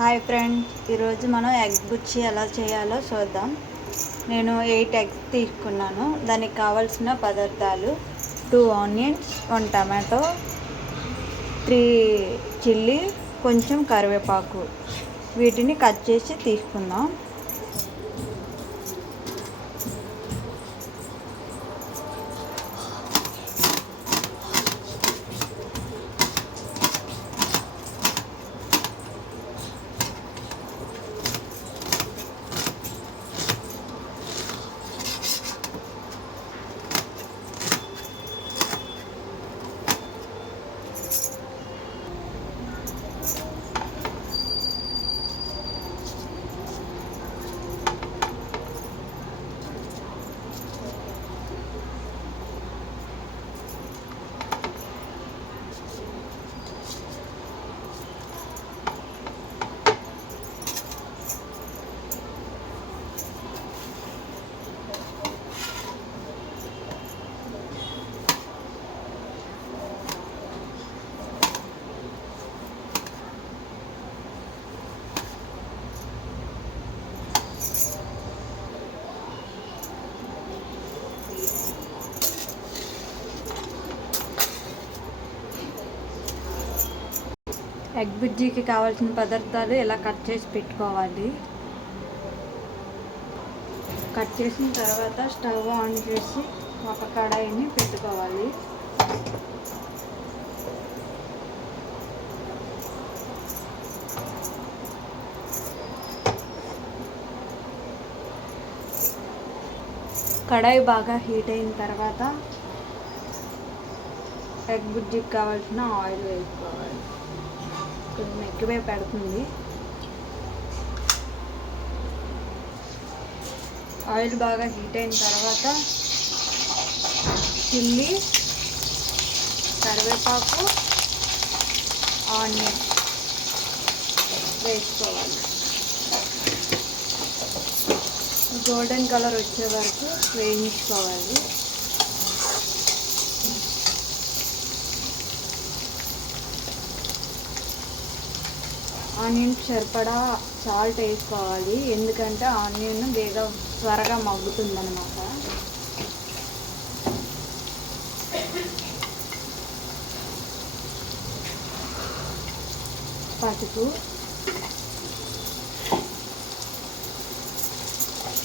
Hi friends, ఈరోజు మనం egg bhurji ఎలా చేయాలో చూద్దాం. నేను 8 ఎగ్స్ తీసుకున్నాను. దానికి కావాల్సిన పదార్థాలు 2 ఆనియన్స్, 1 టమాటో, 3 చిల్లీ, కొంచెం కరివేపాకు. వీటిని కట్ చేసి తీసుకుందాం. ఎగ్ బుర్జీకి కావాల్సిన పదార్థాలు ఇలా కట్ చేసి పెట్టుకోవాలి. కట్ చేసిన తర్వాత స్టవ్ ఆన్ చేసి ఒక కడాయిని పెట్టుకోవాలి. కడాయి బాగా హీట్ అయిన తర్వాత ఎగ్ బుర్జీకి కావాల్సిన ఆయిల్ వేసుకోవాలి. కొంచెం ఎక్కువే పెడుతుంది. ఆయిల్ బాగా హీట్ అయిన తర్వాత చిల్లీ, కరివేపాకు, ఆనియన్ వేసుకోవాలి. గోల్డెన్ కలర్ వచ్చే వరకు వేయించుకోవాలి. ఆనియన్ సరిపడా సాల్ట్ వేసుకోవాలి, ఎందుకంటే ఆనియన్ త్వరగా మగ్గుతుందన్నమాట. పసుపు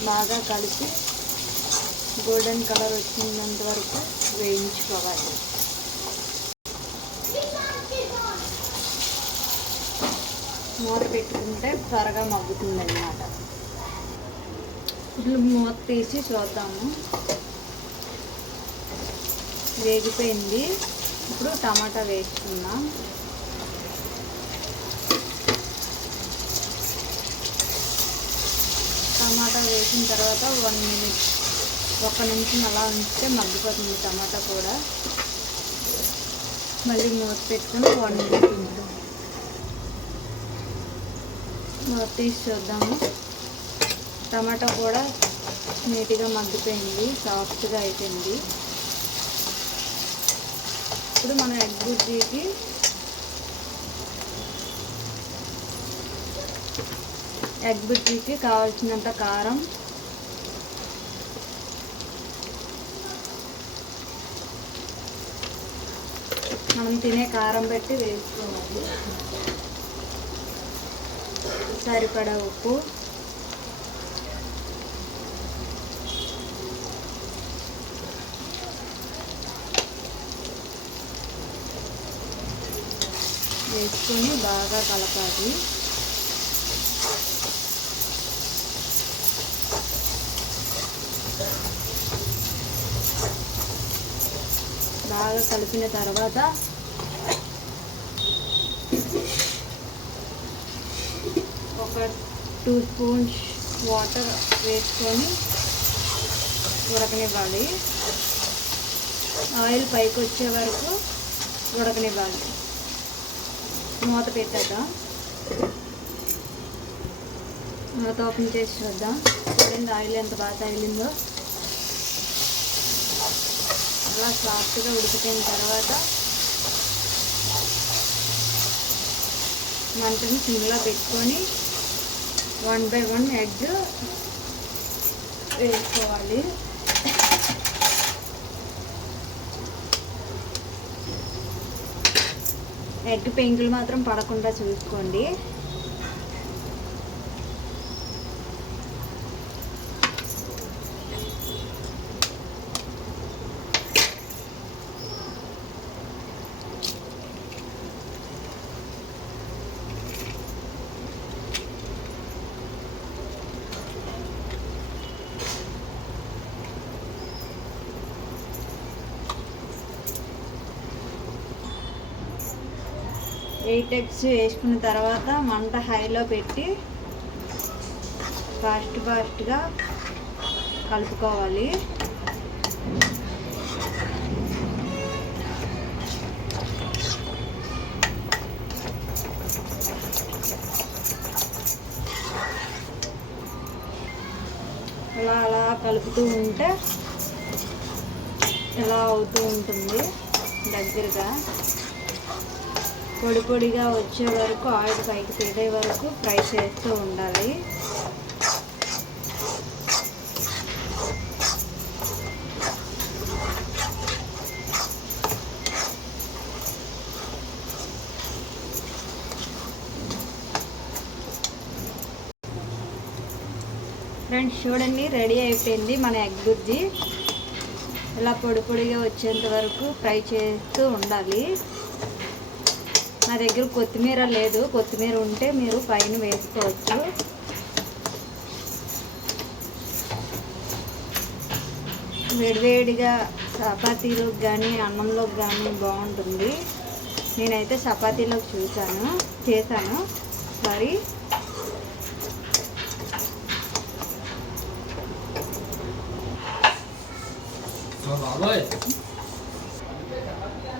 బాగా కలిపి గోల్డెన్ కలర్ వచ్చినంత వరకు వేయించుకోవాలి. మూత పెట్టుకుంటే త్వరగా మగ్గుతుందన్నమాట. ఇప్పుడు మూత తీసి చూద్దాము. వేగిపోయింది. ఇప్పుడు టమాటా వేసుకుందాం. టమాటా వేసిన తర్వాత 1 మినిట్, 1 నిమిషం అలా ఉంచితే మగ్గిపోతుంది టమాటా కూడా. మళ్ళీ మూత పెట్టుకుని 1 మినిట్ ఉంటుంది. మూత తీసి చూద్దాము. టమాటా కూడా నీట్గా మగ్గిపోయింది, సాఫ్ట్గా అయిపోయింది. ఇప్పుడు మనం ఎగ్ బుర్జీకి కావాల్సినంత కారం, మనం తినే కారం పెట్టి వేసుకోవాలి. సరిపడా ఉప్పు, వేసుకొని బాగా కలపాలి. బాగా కలిపిన తర్వాత ఒక 2 స్పూన్స్ వాటర్ వేసుకొని ఉడకనివ్వాలి. ఆయిల్ పైకి వచ్చే వరకు ఉడకనివ్వాలి. మూత పెట్టాక మూత ఓపెన్ చేసి చూద్దాం. చూడండి ఆయిల్ ఎంత బాగా తగిలిందో. అలా సాఫ్ట్గా ఉడికిపోయిన తర్వాత మంటని సిమ్లో పెట్టుకొని 1 by 1 ఎగ్ వేసుకోవాలి. ఎగ్ పెంకులు మాత్రం పడకుండా చూసుకోండి. ఎయిట్ ఎగ్స్ వేసుకున్న తర్వాత మంట హైలో పెట్టి ఫాస్ట్గా కలుపుకోవాలి. అలా కలుపుతూ ఉంటే ఇలా అవుతూ ఉంటుంది. దగ్గరగా పొడిగా వచ్చే వరకు, ఆయిల్ పైకి తేలే వరకు ఫ్రై చేస్తూ ఉండాలి. ఫ్రెండ్స్ చూడండి, రెడీ అయిపోయింది మన ఎగ్ బుర్జీ. ఇలా పొడిగా వచ్చేంత వరకు ఫ్రై చేస్తూ ఉండాలి. నా దగ్గర కొత్తిమీర లేదు, కొత్తిమీర ఉంటే మీరు పైన వేసుకోవచ్చు. వేడివేడిగా చపాతీలోకి కానీ అన్నంలోకి కానీ బాగుంటుంది. నేనైతే చపాతీలోకి చేశాను. సారీ.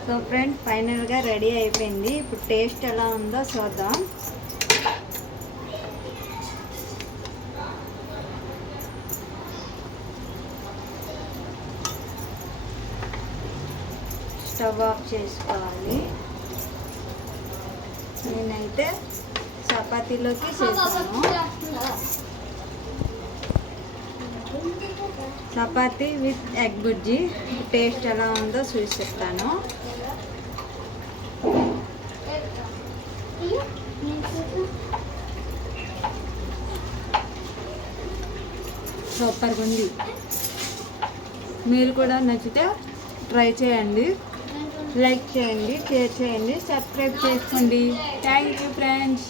సో ఫ్రెండ్స్, ఫైనల్గా రెడీ అయిపోయింది. ఇప్పుడు టేస్ట్ ఎలా ఉందో చూద్దాం. స్టవ్ ఆఫ్ చేసుకోవాలి. నేనైతే చపాతీలోకి చేస్తాను. Chapati with egg bhurji. Taste ఎలా ఉందో చూపిస్తాను. సూపర్గా ఉంది. మీరు కూడా నచ్చితే ట్రై చేయండి, లైక్ చేయండి, షేర్ చేయండి, సబ్స్క్రైబ్ చేసుకోండి. Thank you friends.